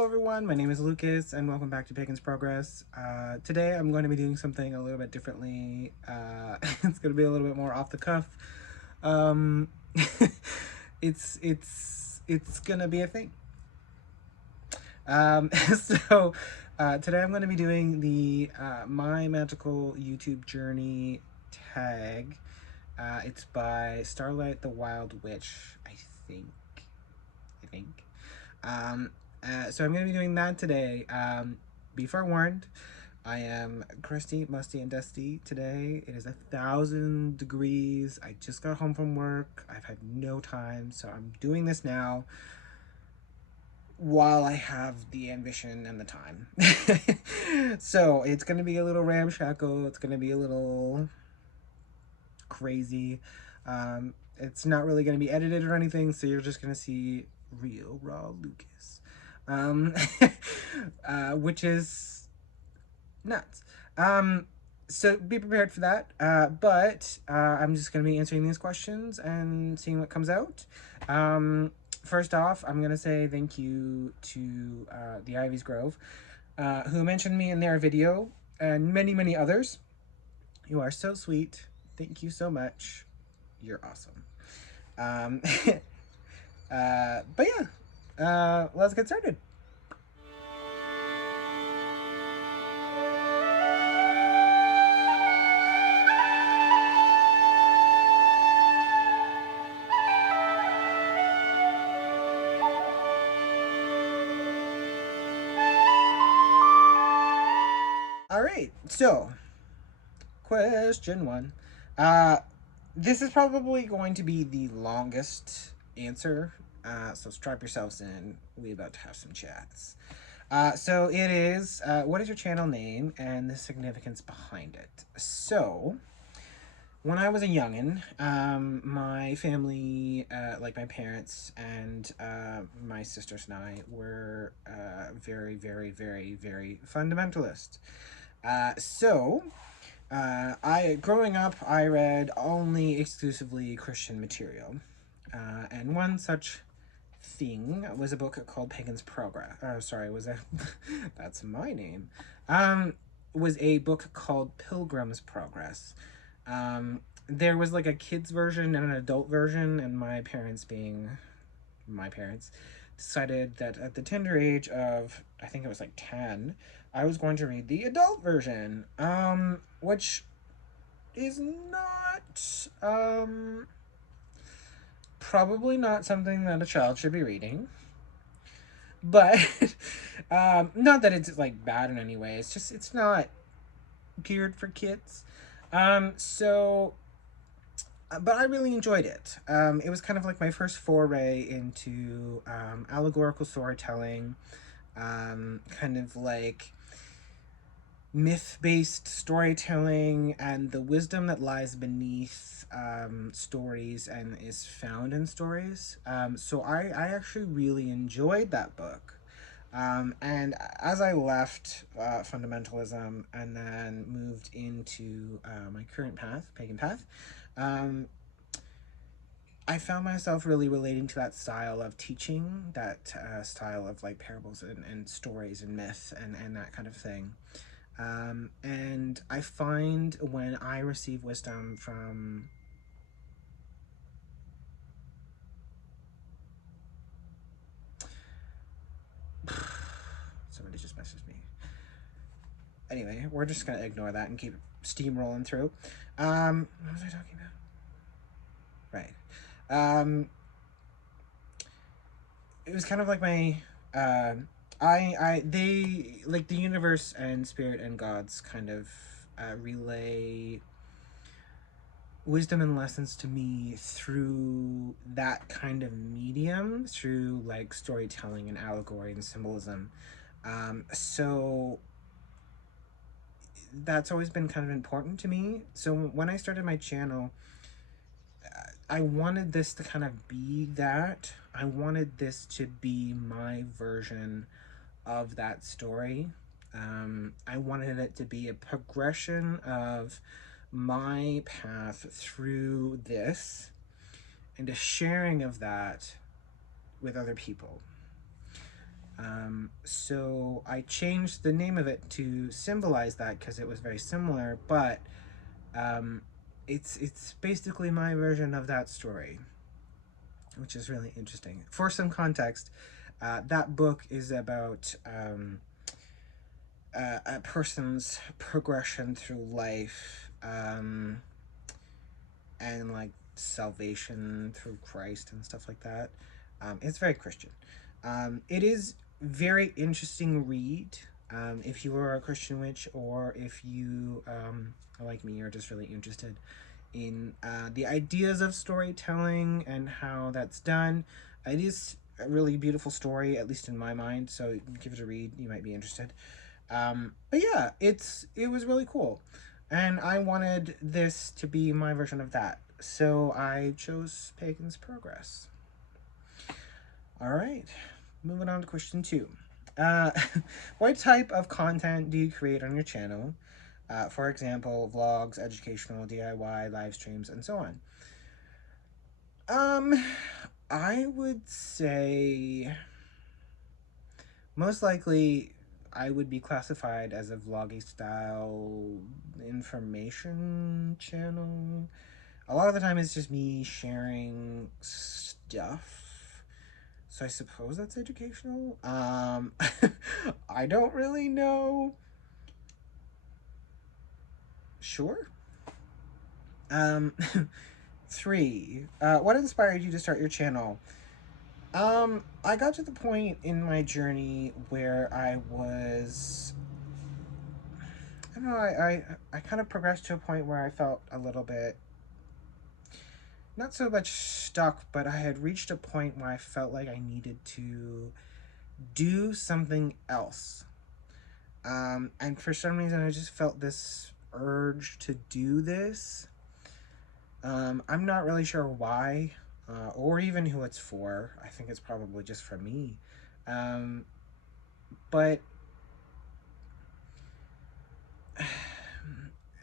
Hello everyone, my name is Lucas and welcome back to Pagan's Progress. Today I'm going to be doing something a little bit differently. It's going to be a little bit more off the cuff. Um, it's going to be a thing. Um, so today I'm going to be doing the My Magical YouTube Journey tag. It's by Starlight the Wild Witch, I think. So I'm going to be doing that today. Be forewarned, I am crusty, musty, and dusty today. It is 1,000 degrees. I just got home from work. I've had no time, so I'm doing this now while I have the ambition and the time. So it's going to be a little ramshackle. It's going to be a little crazy. It's not really going to be edited or anything, so you're just going to see real raw Lucas. Which is nuts. So be prepared for that. But I'm just going to be answering these questions and seeing what comes out. First off, I'm going to say thank you to the Ivy's Grove, who mentioned me in their video, and many, many others. You are so sweet. Thank you so much. You're awesome. But yeah, let's get started. All right, so question one. This is probably going to be the longest answer, so strap yourselves in. We're about to have some chats. So it is, what is your channel name and the significance behind it? So, when I was a youngin', my family, like my parents and my sisters and I were very, very, very, very fundamentalist. Growing up, I read only exclusively Christian material. And one such thing was a book called Pagan's Progress. That's my name. Was a book called Pilgrim's Progress. There was like a kid's version and an adult version, and my parents, being my parents, decided that at the tender age of, I think it was like 10, I was going to read the adult version, which is not, probably not something that a child should be reading. But, not that it's like bad in any way, it's just, it's not geared for kids. But I really enjoyed it. It was kind of like my first foray into allegorical storytelling, kind of like myth-based storytelling, and the wisdom that lies beneath stories and is found in stories. So I actually really enjoyed that book. And as I left fundamentalism and then moved into my current path, pagan path, I found myself really relating to that style of teaching, that style of like parables and stories and myth and that kind of thing. And I find when I receive wisdom from somebody just messaged me. Anyway, we're just gonna ignore that and keep steamrolling through. What was I talking about? Right. It was kind of like my, they, like the universe and spirit and gods kind of relay wisdom and lessons to me through that kind of medium, through like storytelling and allegory and symbolism. So that's always been kind of important to me. So when I started my channel, I wanted this to kind of be that. I wanted this to be my version of that story. I wanted it to be a progression of my path through this and a sharing of that with other people. So I changed the name of it to symbolize that because it was very similar, but um, it's basically my version of that story, which is really interesting. For some context, that book is about a person's progression through life, and like salvation through Christ and stuff like that. It's very Christian. It is very interesting read. If you are a Christian witch, or if you, like me, are just really interested in the ideas of storytelling and how that's done. It is a really beautiful story, at least in my mind. So give it a read; you might be interested. But yeah, it was really cool, and I wanted this to be my version of that. So I chose Pagan's Progress. All right, moving on to question 2. Uh, what type of content do you create on your channel? For example, vlogs, educational, DIY, live streams, and so on. Um, I would say most likely I would be classified as a vloggy style information channel. A lot of the time it's just me sharing stuff. So I suppose that's educational. I don't really know. Sure. Um, 3. What inspired you to start your channel? I got to the point in my journey where I was, I don't know, I kind of progressed to a point where I felt a little bit, not so much stuck, but I had reached a point where I felt like I needed to do something else. And for some reason, I just felt this urge to do this. I'm not really sure why, or even who it's for. I think it's probably just for me. Um, but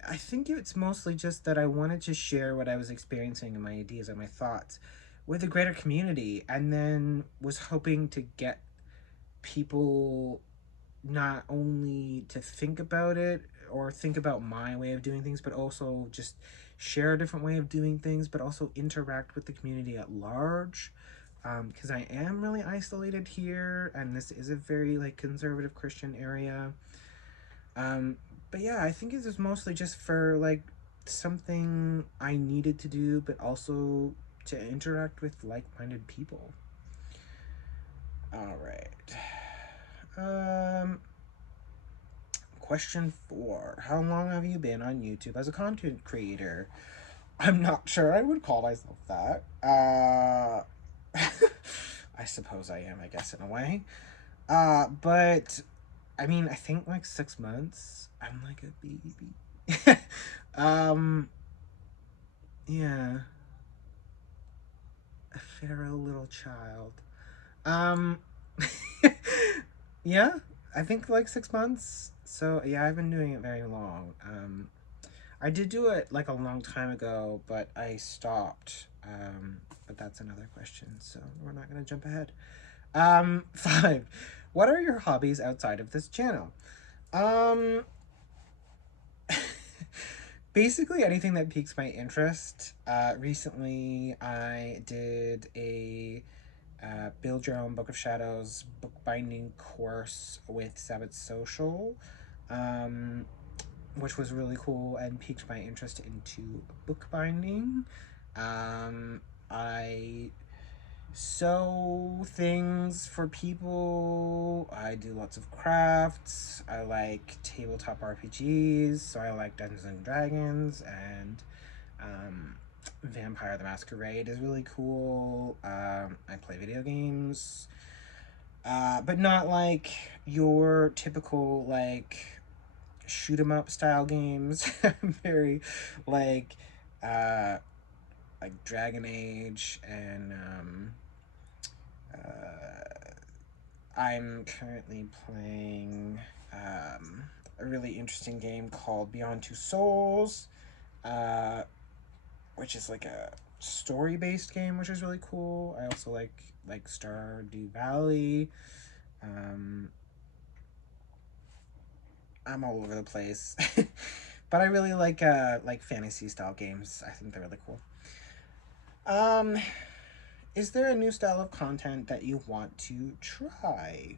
I think it's mostly just that I wanted to share what I was experiencing and my ideas and my thoughts with a greater community, and then was hoping to get people not only to think about it or think about my way of doing things, but also just share a different way of doing things, but also interact with the community at large. Because I am really isolated here, and this is a very like conservative Christian area. Um, but yeah, I think it was mostly just for like something I needed to do, but also to interact with like-minded people. All right. Um, Question 4. How long have you been on YouTube as a content creator? I'm not sure I would call myself that. I suppose I am, I guess, in a way. But I mean, I think like 6 months. I'm like a baby. um, yeah, a feral little child. Um, yeah, I think like 6 months. So yeah, I've been doing it very long. I did do it like a long time ago, but I stopped. But that's another question, so we're not gonna jump ahead. 5. What are your hobbies outside of this channel? Um, Basically anything that piques my interest. Recently, I did a build your own Book of Shadows bookbinding course with Sabbath Social, um, which was really cool and piqued my interest into bookbinding. I sew things for people. I do lots of crafts. I like tabletop RPGs, so I like Dungeons and Dragons, and um, Vampire the Masquerade is really cool. I play video games, but not like your typical like shoot 'em up style games. Very like uh, like Dragon Age, and I'm currently playing a really interesting game called Beyond Two Souls, uh, which is like a story based game, which is really cool. I also like Stardew Valley. Um, I'm all over the place. But I really like fantasy style games. I think they're really cool. Um, is there a new style of content that you want to try?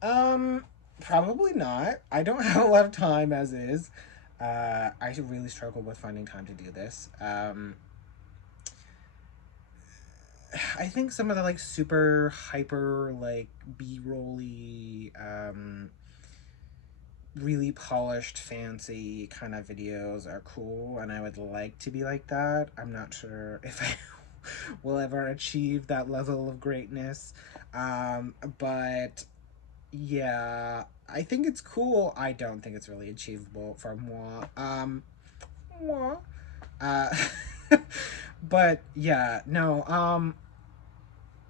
Um, Probably not. I don't have a lot of time as is. I really struggle with finding time to do this. I think some of the like super hyper like B-rolly really polished fancy kind of videos are cool, and I would like to be like that. I'm not sure if I will ever achieve that level of greatness. But yeah, I think it's cool. I don't think it's really achievable for moi. Moi. Uh, but yeah, no.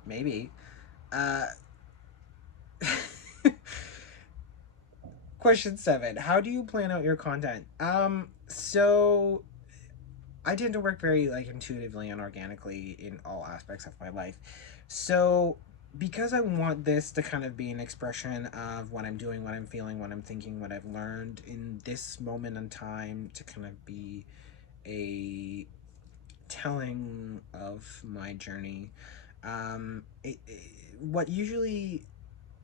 Maybe. Uh, Question 7. How do you plan out your content? So I tend to work very like intuitively and organically in all aspects of my life. So because I want this to kind of be an expression of what I'm doing, what I'm feeling, what I'm thinking, what I've learned in this moment in time, to kind of be a telling of my journey. What usually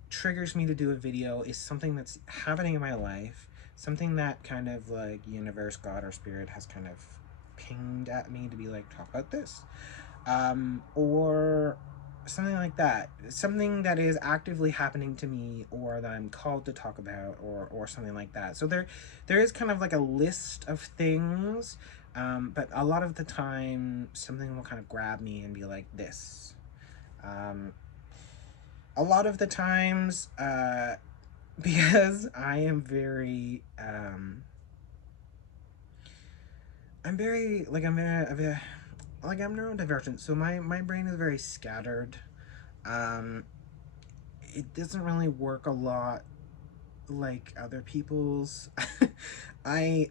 triggers me to do a video is something that's happening in my life, something that kind of like universe, God, or spirit has kind of pinged at me to be like, talk about this, or something like that, something that is actively happening to me or that I'm called to talk about, or something like that. So there is kind of like a list of things, but a lot of the time something will kind of grab me and be like this. um, a lot of the times, because I am very I'm very like I'm neurodivergent, so my brain is very scattered. um it doesn't really work a lot like other people's. I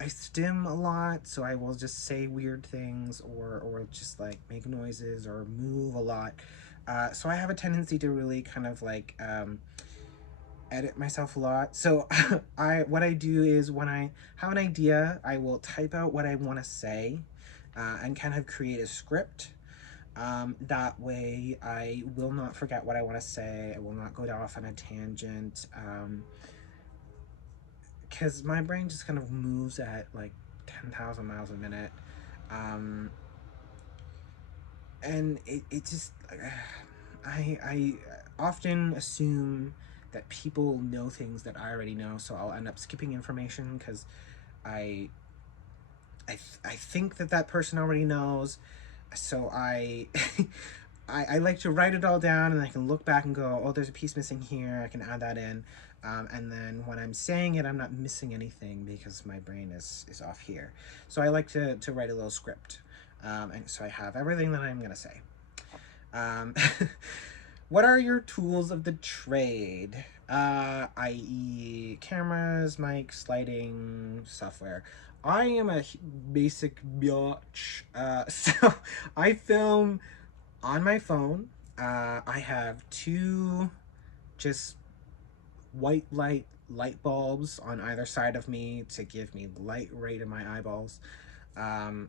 I stim a lot, so I will just say weird things, or just like make noises or move a lot. So I have a tendency to really kind of like edit myself a lot. So I what I do is when I have an idea, I will type out what I want to say, and kind of create a script. That way I will not forget what I want to say. I will not go off on a tangent. Because my brain just kind of moves at like 10,000 miles a minute. Um, and it just, I often assume that people know things that I already know, so I'll end up skipping information because I, I think that that person already knows. So I like to write it all down, and I can look back and go, oh, there's a piece missing here. I can add that in. And then when I'm saying it, I'm not missing anything because my brain is off here. So I like to write a little script. And so I have everything that I'm going to say. Um, what are your tools of the trade? I.e., cameras, mics, lighting, software. I am a basic biatch. So I film on my phone. I have two just white light bulbs on either side of me to give me light right in my eyeballs. Um,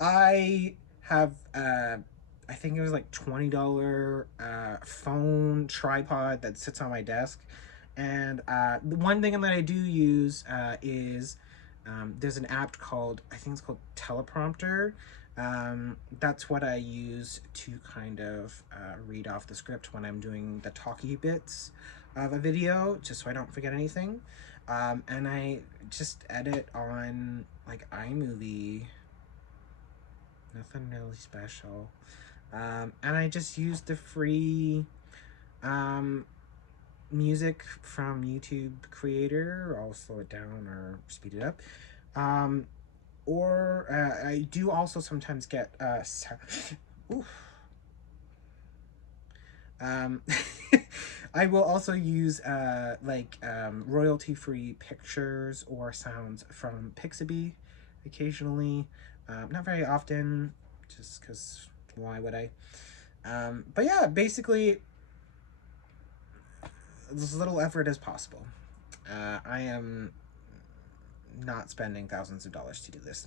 I have I think it was like $20 phone tripod that sits on my desk, and the one thing that I do use is there's an app called, I think it's called Teleprompter. That's what I use to kind of read off the script when I'm doing the talky bits of a video, just so I don't forget anything. And I just edit on like iMovie, nothing really special. And I just use the free um, music from YouTube Creator. I'll slow it down or speed it up. Um, or I do also sometimes get oof. Um, I will also use royalty-free pictures or sounds from Pixabay occasionally. Not very often, just because why would I? But yeah, basically as little effort as possible. I am not spending thousands of dollars to do this.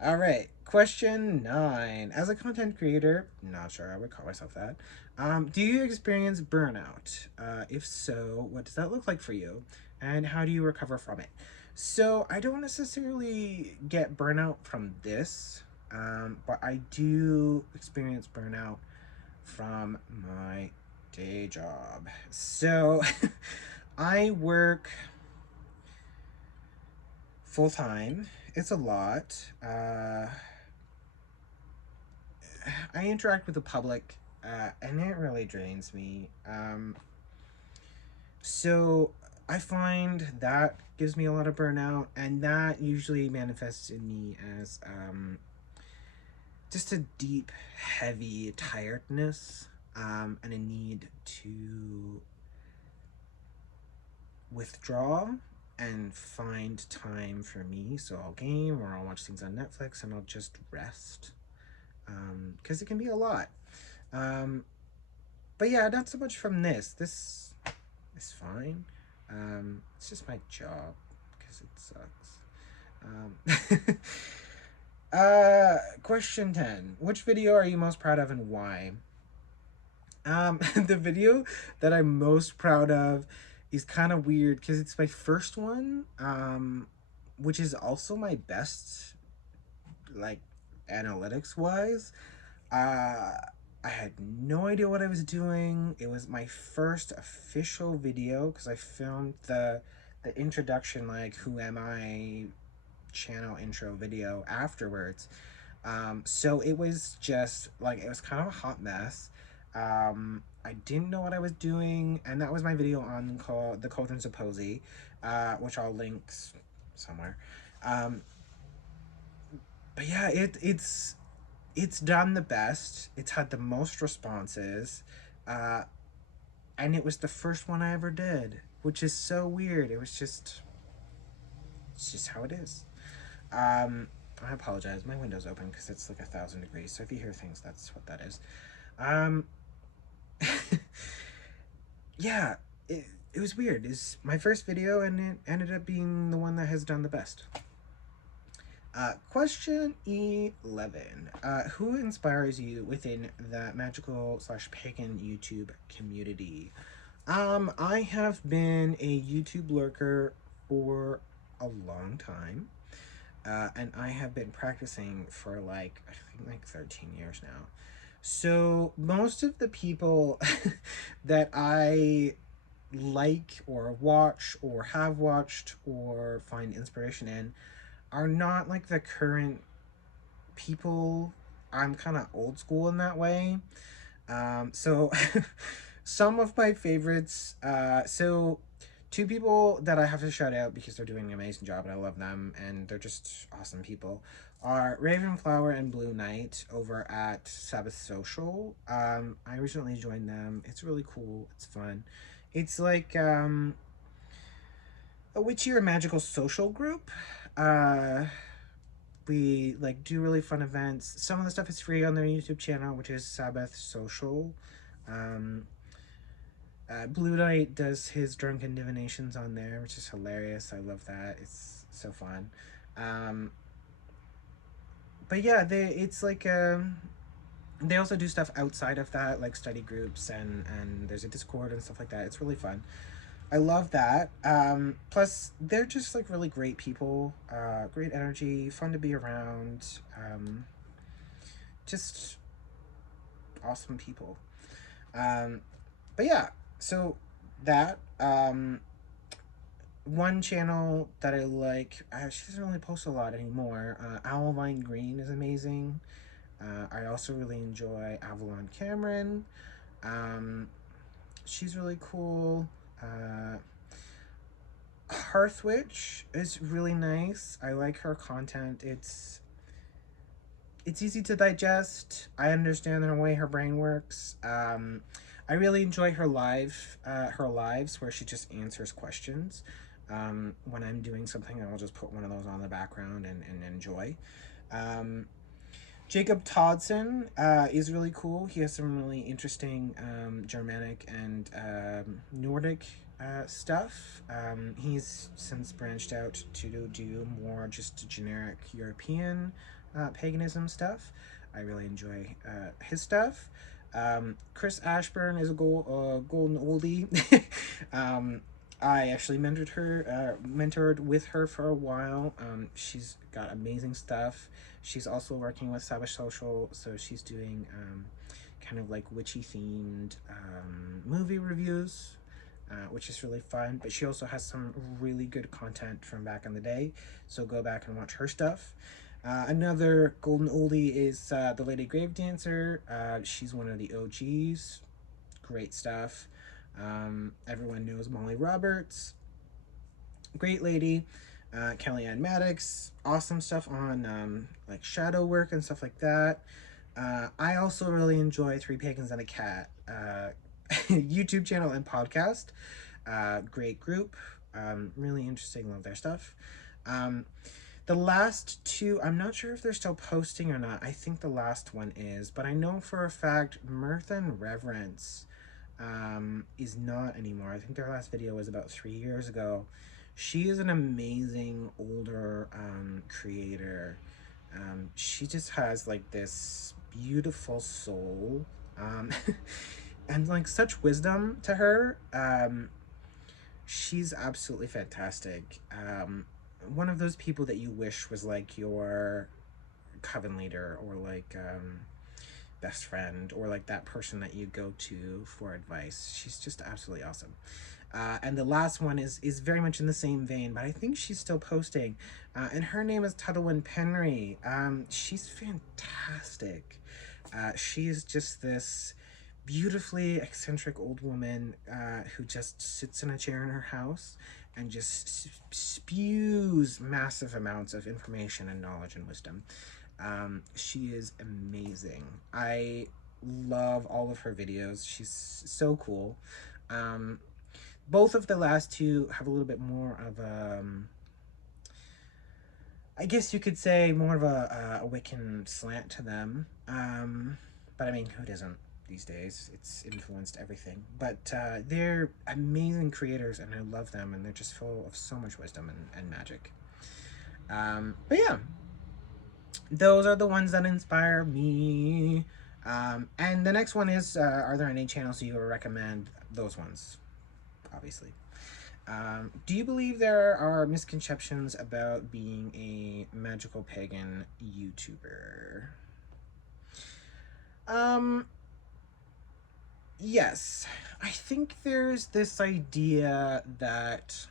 All right, question 9. As a content creator, not sure I would call myself that. Do you experience burnout? If so, what does that look like for you? And how do you recover from it? So I don't necessarily get burnout from this, but I do experience burnout from my day job. So I work full time. It's a lot. I interact with the public, and it really drains me. So I find that gives me a lot of burnout, and that usually manifests in me as just a deep, heavy tiredness, and a need to withdraw and find time for me. So I'll game or I'll watch things on Netflix and I'll just rest, because it can be a lot. But yeah, not so much from this. This is fine. It's just my job because it sucks. Question 10. Which video are you most proud of and why? The video that I'm most proud of is kind of weird because it's my first one, which is also my best, like, analytics wise. I had no idea what I was doing. It was my first official video because I filmed the introduction, like, who am I channel intro video afterwards. So it was just like, it was kind of a hot mess. I didn't know what I was doing, and that was my video on called The Cauldrons of Posey, which I'll link somewhere. But yeah, it's done the best. It's had the most responses, and it was the first one I ever did, which is so weird. It's just how it is. I apologize. My window's open because it's like 1,000 degrees. So if you hear things, that's what that is. Yeah, it was weird. It's my first video, and it ended up being the one that has done the best. Question 11. Who inspires you within the magical/pagan YouTube community? I have been a YouTube lurker for a long time. And I have been practicing for like, I think like 13 years now. So most of the people that I like or watch or have watched or find inspiration in are not like the current people. I'm kind of old school in that way. So some of my favorites, so two people that I have to shout out because they're doing an amazing job and I love them and they're just awesome people, are Ravenflower and Blue Knight over at Sabbath Social. I recently joined them. It's really cool. It's fun. It's like a witchy or magical social group. We like do really fun events. Some of the stuff is free on their YouTube channel, which is Sabbath Social. Blue Knight does his drunken divinations on there, which is hilarious. I love that. It's so fun. But yeah, it's like they also do stuff outside of that, like study groups and there's a Discord and stuff like that. It's really fun. I love that. Plus, they're just like really great people, great energy, fun to be around. Just awesome people. But yeah, so that one channel that I like, she doesn't really post a lot anymore. Owlvine Green is amazing. I also really enjoy Avalon Cameron. She's really cool. Hearthwitch is really nice. I like her content. It's easy to digest. I understand the way her brain works. I really enjoy her lives where she just answers questions. When I'm doing something, I'll just put one of those on the background and enjoy. Jacob Todson is really cool. He has some really interesting Germanic and Nordic stuff. He's since branched out to do more just generic European paganism stuff. I really enjoy his stuff. Chris Ashburn is a golden oldie. um, I actually mentored with her for a while. She's got amazing stuff. She's also working with Savage Social, so she's doing kind of like witchy themed movie reviews, which is really fun. But she also has some really good content from back in the day, so go back and watch her stuff. Another golden oldie is the Lady Grave Dancer. She's one of the OGs. Great stuff. Everyone knows Molly Roberts. Great lady. Kellyanne Maddox, awesome stuff on like shadow work and stuff like that. I also really enjoy Three Pagans and a Cat YouTube channel and podcast. Great group. Really interesting. Love their stuff. The last two, I'm not sure if they're still posting or not. I think the last one is, but I know for a fact Mirth and Reverence is not anymore. I think their last video was about 3 years ago. She is an amazing older creator. She just has like this beautiful soul and like such wisdom to her. She's absolutely fantastic. One of those people that you wish was like your coven leader or like best friend or like that person that you go to for advice. She's just absolutely awesome. And the last one is very much in the same vein, but I think she's still posting. And her name is Tuttlewin Penry. She's fantastic. She is just this beautifully eccentric old woman who just sits in a chair in her house and just spews massive amounts of information and knowledge and wisdom. She is amazing. I love all of her videos. She's so cool. Both of the last two have a little bit more of I guess you could say more of a Wiccan slant to them. But I mean, who doesn't these days? It's influenced everything. But they're amazing creators and I love them and they're just full of so much wisdom and magic. But yeah, those are the ones that inspire me. And the next one is, are there any channels you would recommend? Those ones, obviously. Do you believe there are misconceptions about being a magical pagan YouTuber? Yes. I think there's this idea that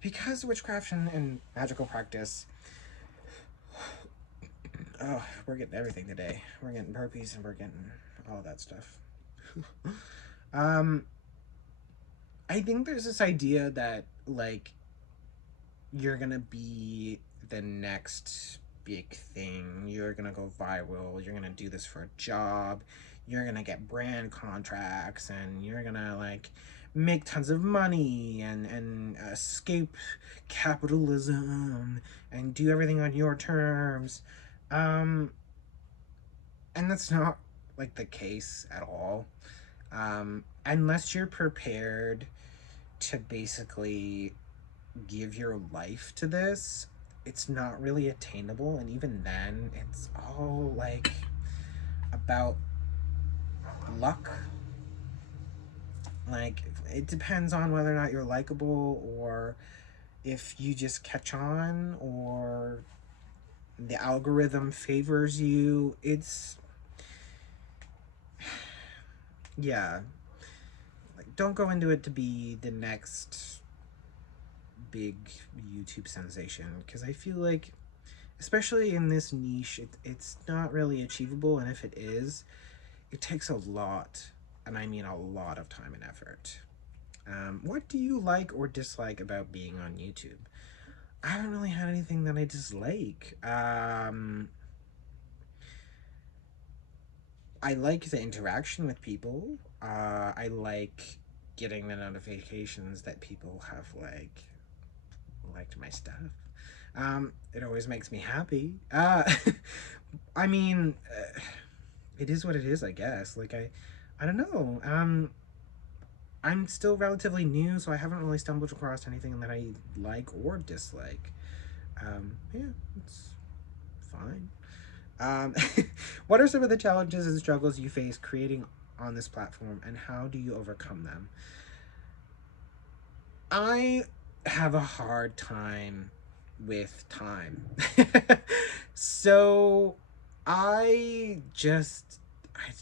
because witchcraft and magical practice, oh, we're getting everything today. We're getting burpees and we're getting all that stuff. I think there's this idea that like you're gonna be the next big thing. You're gonna go viral. You're gonna do this for a job. You're gonna get brand contracts and you're gonna like make tons of money and escape capitalism and do everything on your terms. And that's not like the case at all. Unless you're prepared to basically give your life to this, it's not really attainable. And even then, it's all like about luck. Like, it depends on whether or not you're likable or if you just catch on or the algorithm favors you. It's, yeah, like, don't go into it to be the next big YouTube sensation, because I feel like, especially in this niche, it's not really achievable, and if it is, it takes a lot, and I mean a lot of time and effort. What do you like or dislike about being on YouTube? I haven't really had anything that I dislike. I like the interaction with people. I like getting the notifications that people have liked my stuff. It always makes me happy. I mean, it is what it is, I guess. Like, I don't know. I'm still relatively new, so I haven't really stumbled across anything that I like or dislike. Yeah, it's fine. Um, what are some of the challenges and struggles you face creating on this platform, and how do you overcome them? I have a hard time with time. So I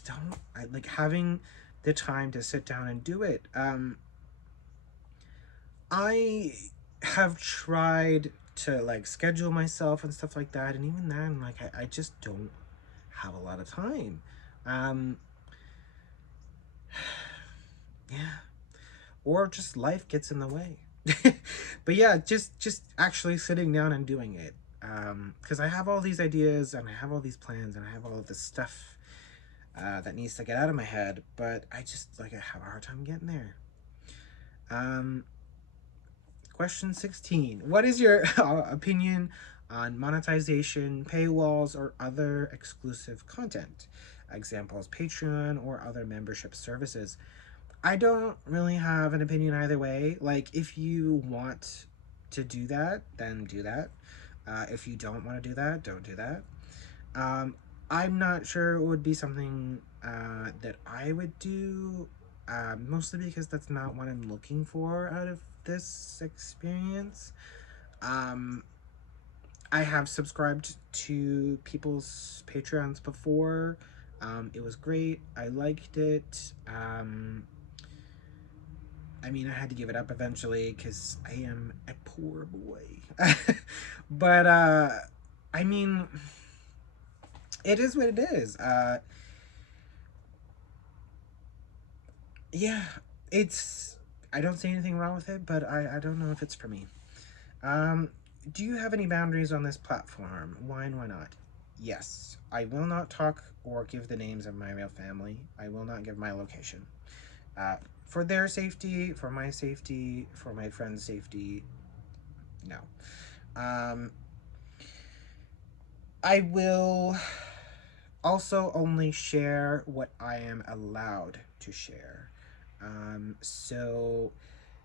don't, I like having the time to sit down and do it. I have tried to like schedule myself and stuff like that, and even then, like, I just don't have a lot of time. Um, yeah, or just life gets in the way. But yeah, just actually sitting down and doing it. Because I have all these ideas and I have all these plans and I have all of this stuff that needs to get out of my head, but I just like I have a hard time getting there. Um, Question 16. What is your opinion on monetization, paywalls, or other exclusive content? Examples: Patreon or other membership services. I don't really have an opinion either way. Like, if you want to do that, then do that. If you don't want to do that, don't do that. Um, I'm not sure it would be something that I would do, mostly because that's not what I'm looking for out of this experience. Um, I have subscribed to people's Patreons before. It was great. I liked it. I mean, I had to give it up eventually because I am a poor boy. But, I mean, it is what it is. Yeah, it's. I don't see anything wrong with it, but I don't know if it's for me. Um, do you have any boundaries on this platform? Why and why not? Yes, I will not talk or give the names of my real family. I will not give my location. Uh, for their safety, for my safety, for my friend's safety, no. Um, I will also only share what I am allowed to share. So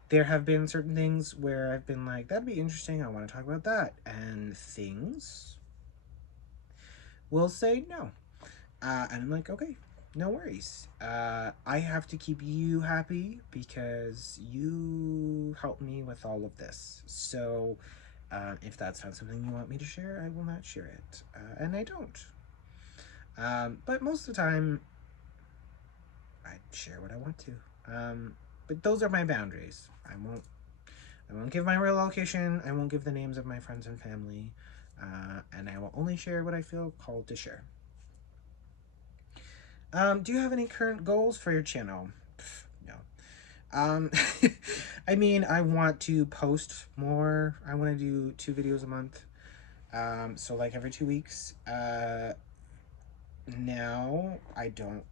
there have been certain things where I've been like, that'd be interesting. I want to talk about that. And things will say no. And I'm like, okay, no worries. I have to keep you happy because you helped me with all of this. So if that's not something you want me to share, I will not share it. And I don't. But most of the time, I share what I want to. But those are my boundaries. I won't give my real location. I won't give the names of my friends and family. And I will only share what I feel called to share. Do you have any current goals for your channel? No. Um, I mean, I want to post more. I want to do 2 videos a month. So like every 2 weeks. Now I don't.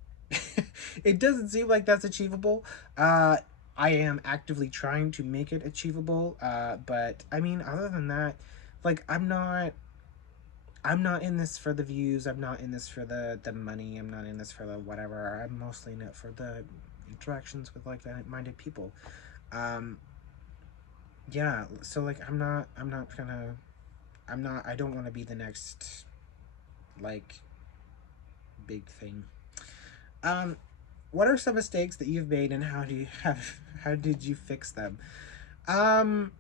It doesn't seem like that's achievable. I am actively trying to make it achievable. But I mean, other than that, like I'm not in this for the views. I'm not in this for the money. I'm not in this for the whatever. I'm mostly in it for the interactions with like-minded people. Um, yeah. So like, I don't want to be the next like big thing. Um, what are some mistakes that you've made, and how did you fix them? Um,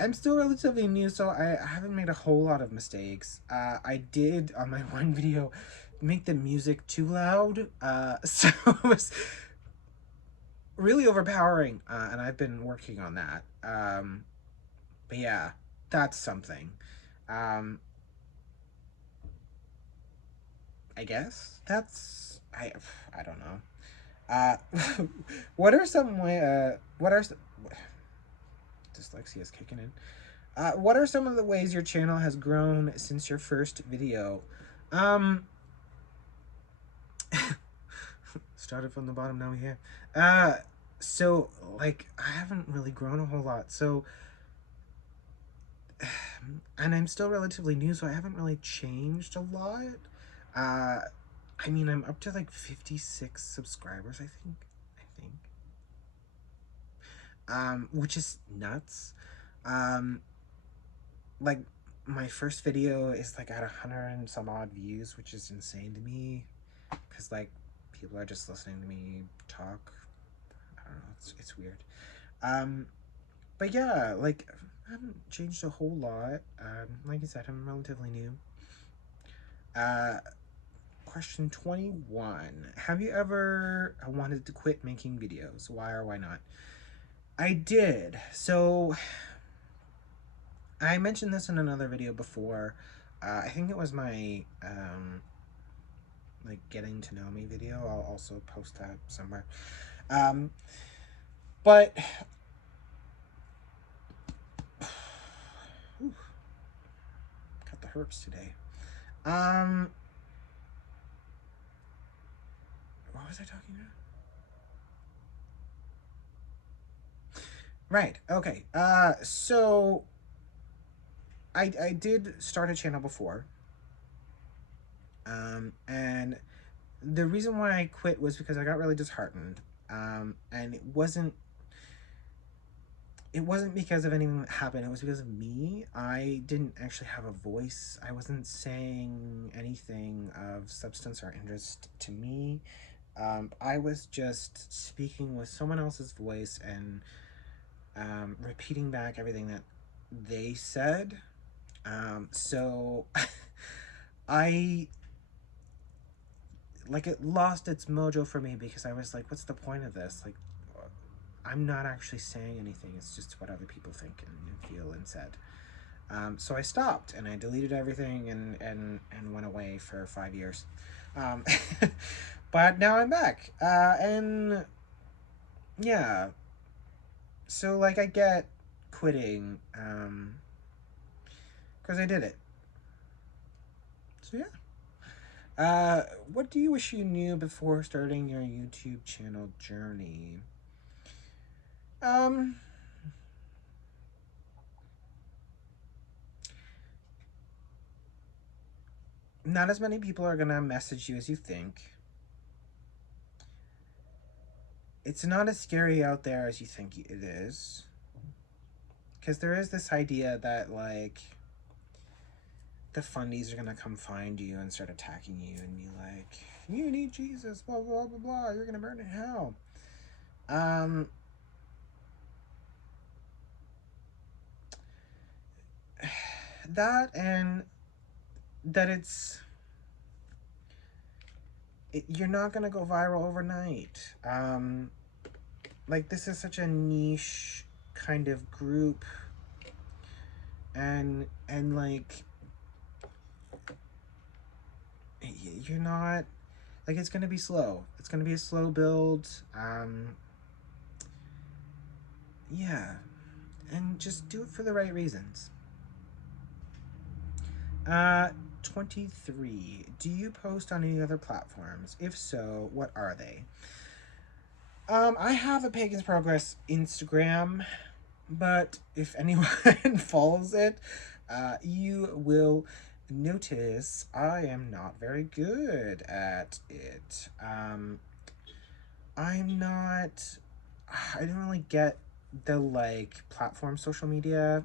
I'm still relatively new, so I haven't made a whole lot of mistakes. I did on my one video make the music too loud, so it was really overpowering, and I've been working on that. But yeah, that's something. Um, I guess I don't know. What are some way? What are dyslexia is kicking in? What are some of the ways your channel has grown since your first video? Um, Started from the bottom, now we're here. So, like, I haven't really grown a whole lot. So, and I'm still relatively new, so I haven't really changed a lot. I mean, I'm up to like 56 subscribers, which is nuts. Um, like, my first video is like at 100 and some odd views, which is insane to me, because like people are just listening to me talk. I don't know, it's weird. Um, but yeah, like, I haven't changed a whole lot. Like I said, I'm relatively new. Uh, Question 21. Have you ever wanted to quit making videos? Why or why not? I did. So, I mentioned this in another video before. I think it was my, like, getting to know me video. I'll also post that somewhere. But whew, got the herps today. What was I talking about? Right. Okay. So I did start a channel before. And the reason why I quit was because I got really disheartened. And it wasn't because of anything that happened. It was because of me. I didn't actually have a voice. I wasn't saying anything of substance or interest to me. I was just speaking with someone else's voice and repeating back everything that they said. So I like, it lost its mojo for me because I was like, what's the point of this? Like, I'm not actually saying anything. It's just what other people think and feel and said. So I stopped and I deleted everything and went away for 5 years. Um, but now I'm back. And yeah, so like, I get quitting because I did it. So yeah. What do you wish you knew before starting your YouTube channel journey? Um, Not as many people are gonna message you as you think. It's not as scary out there as you think it is. Because there is this idea that, like, the fundies are gonna come find you and start attacking you and be like, you need Jesus, blah, blah, blah, blah, you're gonna burn in hell. Um, that and that you're not gonna go viral overnight. Like, this is such a niche kind of group, and like, you're not, like, it's gonna be slow. It's gonna be a slow build. Yeah, and just do it for the right reasons. 23. Do you post on any other platforms? If so, what are they? I have a Pagan's Progress Instagram, but if anyone follows it, you will notice I am not very good at it. I'm not. I don't really get the, like, platform social media.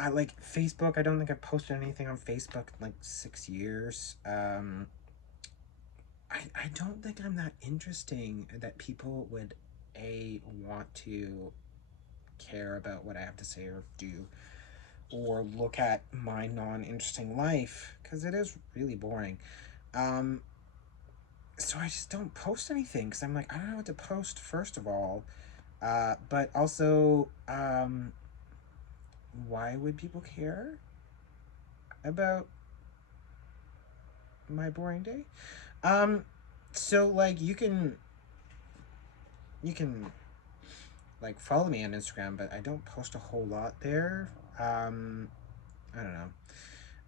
I like Facebook. I don't think I've posted anything on Facebook in like 6 years. I don't think I'm that interesting that people would want to care about what I have to say or do, or look at my non-interesting life, because it is really boring. So I just don't post anything because I'm like, I don't know what to post, first of all. But also, why would people care about my boring day? So like, you can like follow me on Instagram, but I don't post a whole lot there. I don't know.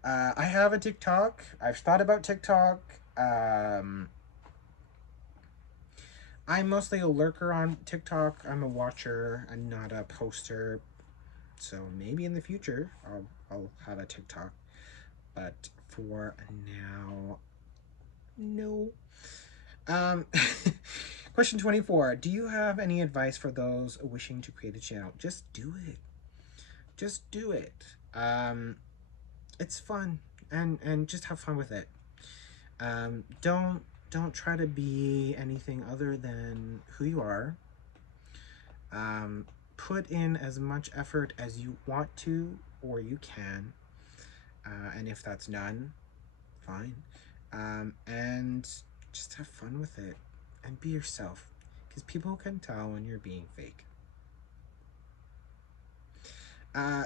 I have a TikTok. I've thought about TikTok. I'm mostly a lurker on TikTok. I'm a watcher. I'm not a poster. So maybe in the future I'll have a TikTok. But for now, no. Um, Question 24. Do you have any advice for those wishing to create a channel? Just do it. Just do it. It's fun, and just have fun with it. Don't try to be anything other than who you are. Put in as much effort as you want to or you can, and if that's none, fine. And just have fun with it and be yourself, because people can tell when you're being fake.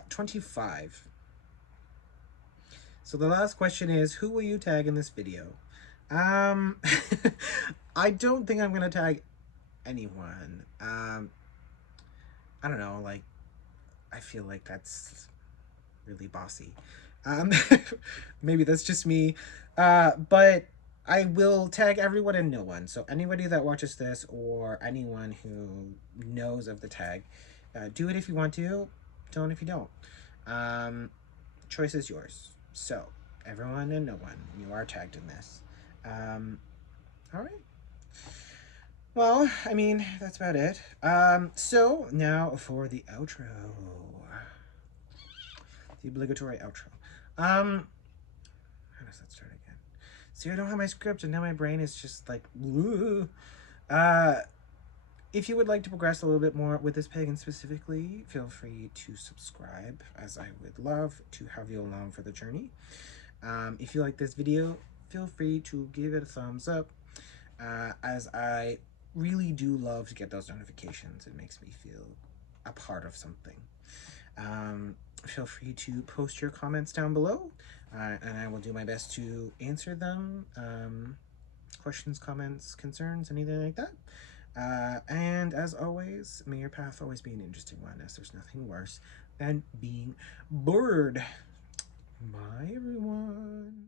25. So the last question is, who will you tag in this video? I don't think I'm gonna tag anyone. I don't know, like, I feel like that's really bossy. Um, Maybe that's just me. But I will tag everyone and no one. So anybody that watches this or anyone who knows of the tag, do it if you want to. Don't if you don't. Choice is yours. So everyone and no one, you are tagged in this. All right. Well, I mean, that's about it. So now for the outro. The obligatory outro. How does that start again? See, I don't have my script, and now my brain is just like, woo. Uh, if you would like to progress a little bit more with this pagan specifically, feel free to subscribe, as I would love to have you along for the journey. If you like this video, feel free to give it a thumbs up, as I really do love to get those notifications. It makes me feel a part of something. Feel free to post your comments down below, and I will do my best to answer them. Questions, comments, concerns, anything like that. And as always, may your path always be an interesting one, as there's nothing worse than being bored. Bye, everyone.